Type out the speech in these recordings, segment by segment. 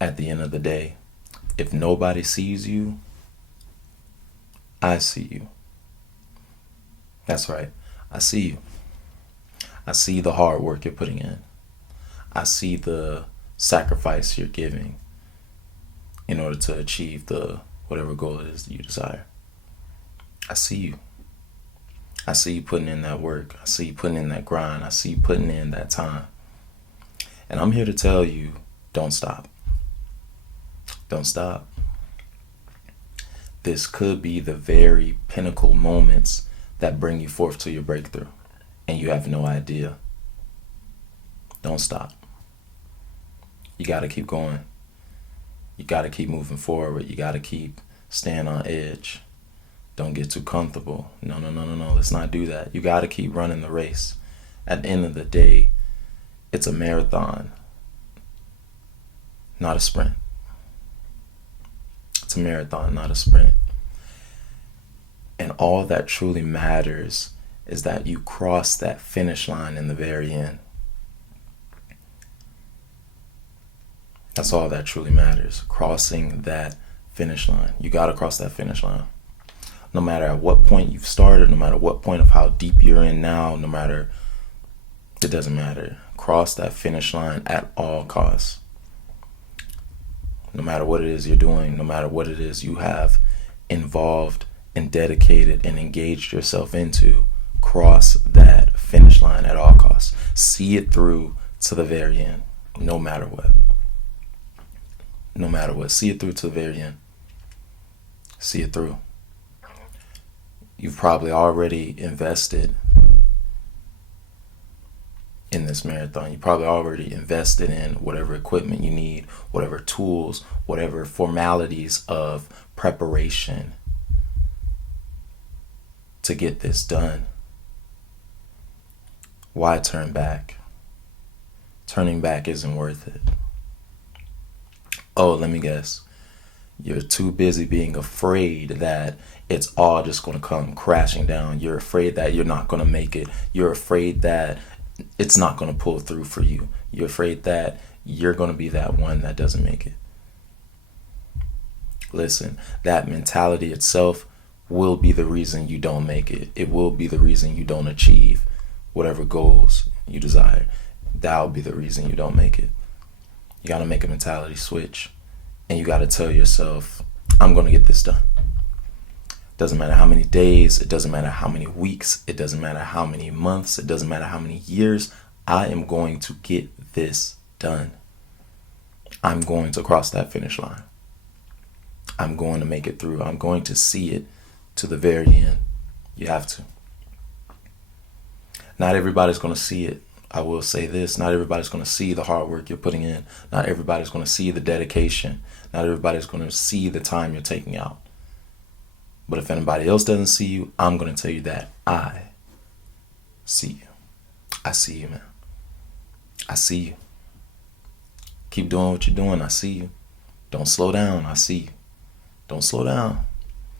At the end of the day, if nobody sees you, I see you. That's right. I see you. I see the hard work you're putting in. I see the sacrifice you're giving in order to achieve the whatever goal it is that you desire. I see you. I see you putting in that work. I see you putting in that grind. I see you putting in that time. And I'm here to tell you, don't stop. Don't stop. This could be the very pinnacle moments that bring you forth to your breakthrough, and you have no idea. Don't stop. You got to keep going. You got to keep moving forward. You got to keep staying on edge. Don't get too comfortable. No. Let's not do that. You got to keep running the race. At the end of the day, it's a marathon, not a sprint. It's a marathon, not a sprint. And all that truly matters is that you cross that finish line in the very end. That's all that truly matters. Crossing that finish line. You got to cross that finish line. No matter at what point you've started, no matter what point of how deep you're in now, it doesn't matter. Cross that finish line at all costs. No matter what it is you're doing, no matter what it is you have involved and dedicated and engaged yourself into, cross that finish line at all costs. See it through to the very end, no matter what. No matter what. See it through to the very end. See it through. You've probably already invested in this marathon. You probably already invested in whatever equipment you need, whatever tools, whatever formalities of preparation to get this done. Why turn back? Turning back isn't worth it. Oh, let me guess. You're too busy being afraid that it's all just going to come crashing down. You're afraid that you're not going to make it. You're afraid that it's not going to pull through for you. You're afraid that you're going to be that one that doesn't make it. Listen, that mentality itself will be the reason you don't make it. It will be the reason you don't achieve whatever goals you desire. That'll be the reason you don't make it. You got to make a mentality switch, and you got to tell yourself, I'm going to get this done. Doesn't matter how many days, it doesn't matter how many weeks, it doesn't matter how many months, it doesn't matter how many years. I am going to get this done. I'm going to cross that finish line. I'm going to make it through. I'm going to see it to the very end. You have to. Not everybody's going to see it. I will say this, not everybody's going to see the hard work you're putting in. Not everybody's going to see the dedication. Not everybody's going to see the time you're taking out. But if anybody else doesn't see you, I'm going to tell you that I see you. I see you, man. I see you. Keep doing what you're doing. I see you. Don't slow down. I see you. Don't slow down.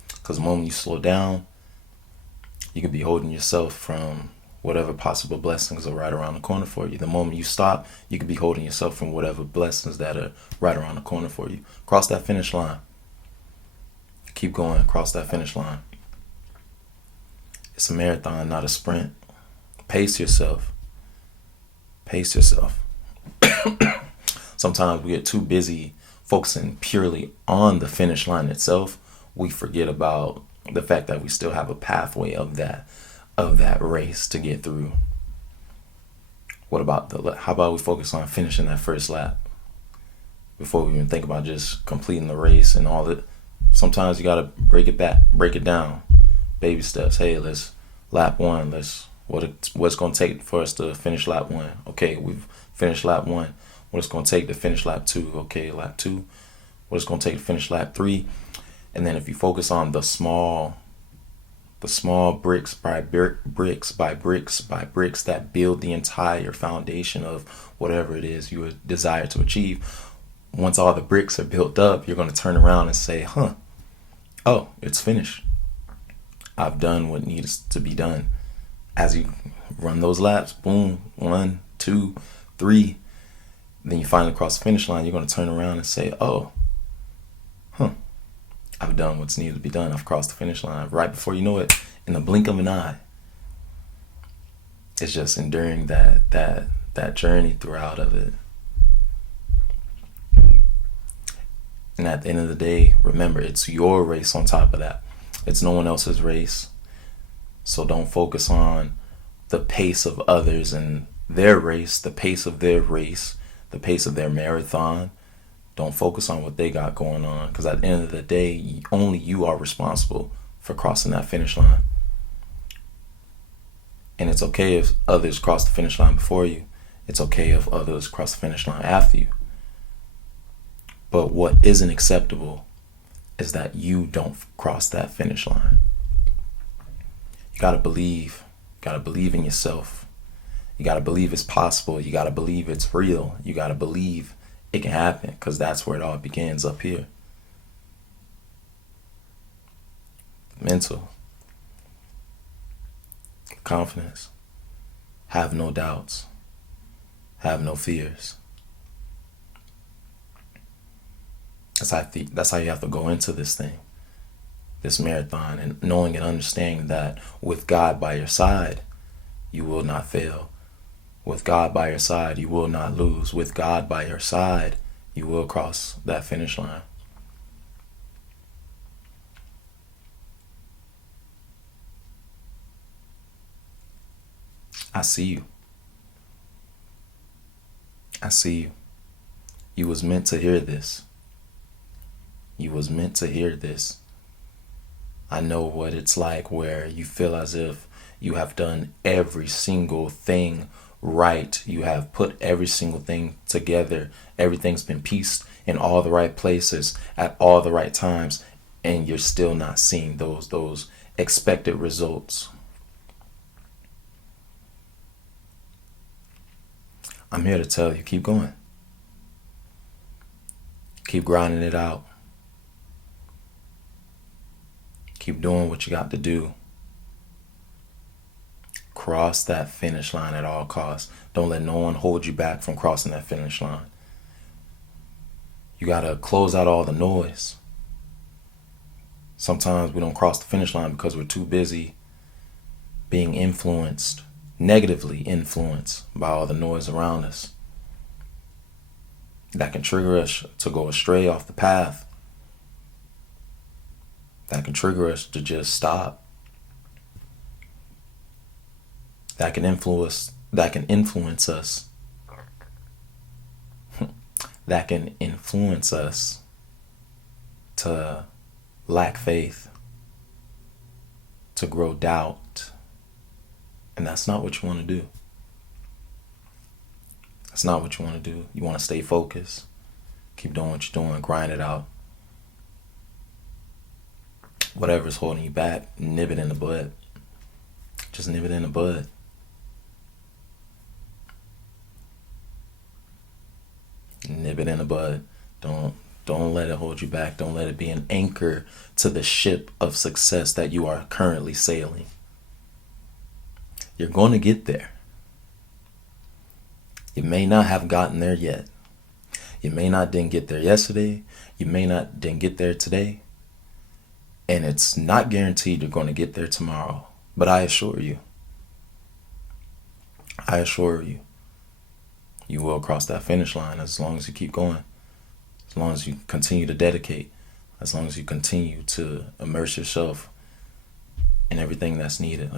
Because the moment you slow down, you can be holding yourself from whatever possible blessings are right around the corner for you. The moment you stop, you could be holding yourself from whatever blessings that are right around the corner for you. Cross that finish line. Keep going. Cross that finish line. It's a marathon, not a sprint. Pace yourself. Pace yourself. Sometimes we get too busy focusing purely on the finish line itself. We forget about the fact that we still have a pathway of that race to get through. How about we focus on finishing that first lap before we even think about just completing the race and all that. Sometimes you got to break it down. Baby steps. Hey, let's lap one. What's going to take for us to finish lap one? Okay, we've finished lap one. What it's going to take to finish lap two? Okay, lap two. What it's going to take to finish lap three? And then if you focus on the small bricks by bricks that build the entire foundation of whatever it is you desire to achieve, once all the bricks are built up, you're going to turn around and say, oh, it's finished. I've done what needs to be done. As you run those laps, boom, 1, 2, 3, Then you finally cross the finish line, you're going to turn around and say, oh, I've done what's needed to be done. I've crossed the finish line. Right before you know it, in the blink of an eye. It's just enduring that journey throughout of it. And at the end of the day, remember, it's your race on top of that. It's no one else's race. So don't focus on the pace of others and their race, the pace of their race, the pace of their marathon. Don't focus on what they got going on, because at the end of the day, only you are responsible for crossing that finish line. And it's okay if others cross the finish line before you. It's okay if others cross the finish line after you. But what isn't acceptable is that you don't cross that finish line. You gotta believe. You gotta believe in yourself. You gotta believe it's possible. You gotta believe it's real. You gotta believe it can happen, because that's where it all begins, up here. Mental. Confidence. Have no doubts. Have no fears. That's how you have to go into this thing, this marathon, and knowing and understanding that with God by your side, you will not fail. With God by your side, you will not lose. With God by your side, you will cross that finish line. I see you. I see you. You was meant to hear this. You was meant to hear this. I know what it's like where you feel as if you have done every single thing right. You have put every single thing together. Everything's been pieced in all the right places at all the right times, and you're still not seeing those expected results. I'm here to tell you, keep going. Keep grinding it out. Keep doing what you got to do. Cross that finish line at all costs. Don't let no one hold you back from crossing that finish line. You got to close out all the noise. Sometimes we don't cross the finish line because we're too busy being influenced, negatively influenced by all the noise around us. That can trigger us to go astray off the path. That can trigger us to just stop. That can influence us. That can influence us to lack faith, to grow doubt. And that's not what you want to do. That's not what you want to do. You want to stay focused. Keep doing what you're doing. Grind it out. Whatever's holding you back, nib it in the bud. Just nib it in the bud. Nib it in the bud. Don't let it hold you back. Don't let it be an anchor to the ship of success that you are currently sailing. You're going to get there. You may not have gotten there yet. You may not didn't get there yesterday. You may not didn't get there today. And it's not guaranteed you're going to get there tomorrow. But I assure you, you will cross that finish line as long as you keep going. As long as you continue to dedicate. As long as you continue to immerse yourself in everything that's needed.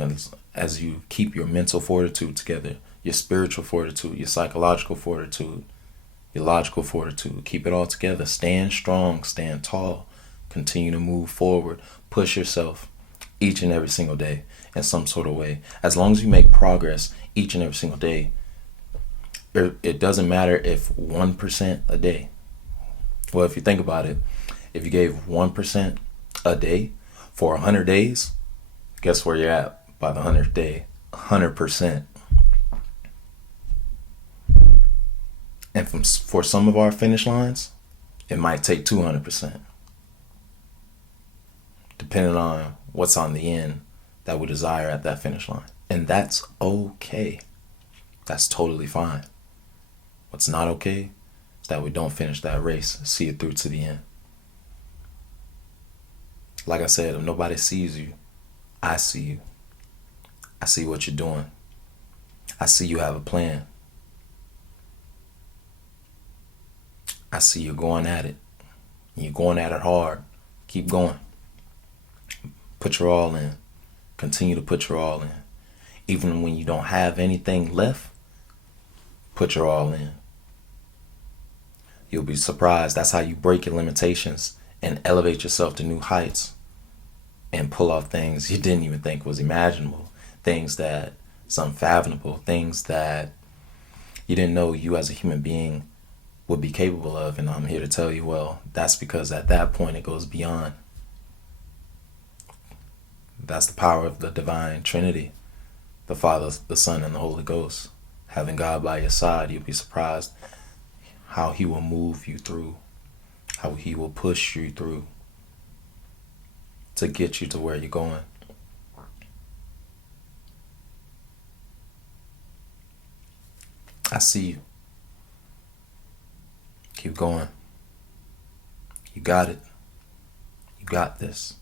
As you keep your mental fortitude together, your spiritual fortitude, your psychological fortitude, your logical fortitude. Keep it all together. Stand strong, stand tall. Continue to move forward. Push yourself each and every single day in some sort of way. As long as you make progress each and every single day, it doesn't matter if 1% a day. Well, if you think about it, if you gave 1% a day for 100 days, guess where you're at by the 100th day? 100%. And for some of our finish lines, it might take 200%. Depending on what's on the end that we desire at that finish line. And that's okay. That's totally fine. What's not okay that we don't finish that race, see it through to the end. Like I said, if nobody sees you, I see you. I see what you're doing. I see you have a plan. I see you going at it. You're going at it hard. Keep going. Put your all in. Continue to put your all in. Even when you don't have anything left, put your all in. You'll be surprised. That's how you break your limitations and elevate yourself to new heights and pull off things you didn't even think was imaginable. Things that it's unfathomable. Things that you didn't know you as a human being would be capable of. And I'm here to tell you, well, that's because at that point it goes beyond. That's the power of the divine Trinity, the Father, the Son, and the Holy Ghost. Having God by your side, you'll be surprised how He will move you through, how He will push you through to get you to where you're going. I see you. Keep going. You got it. You got this.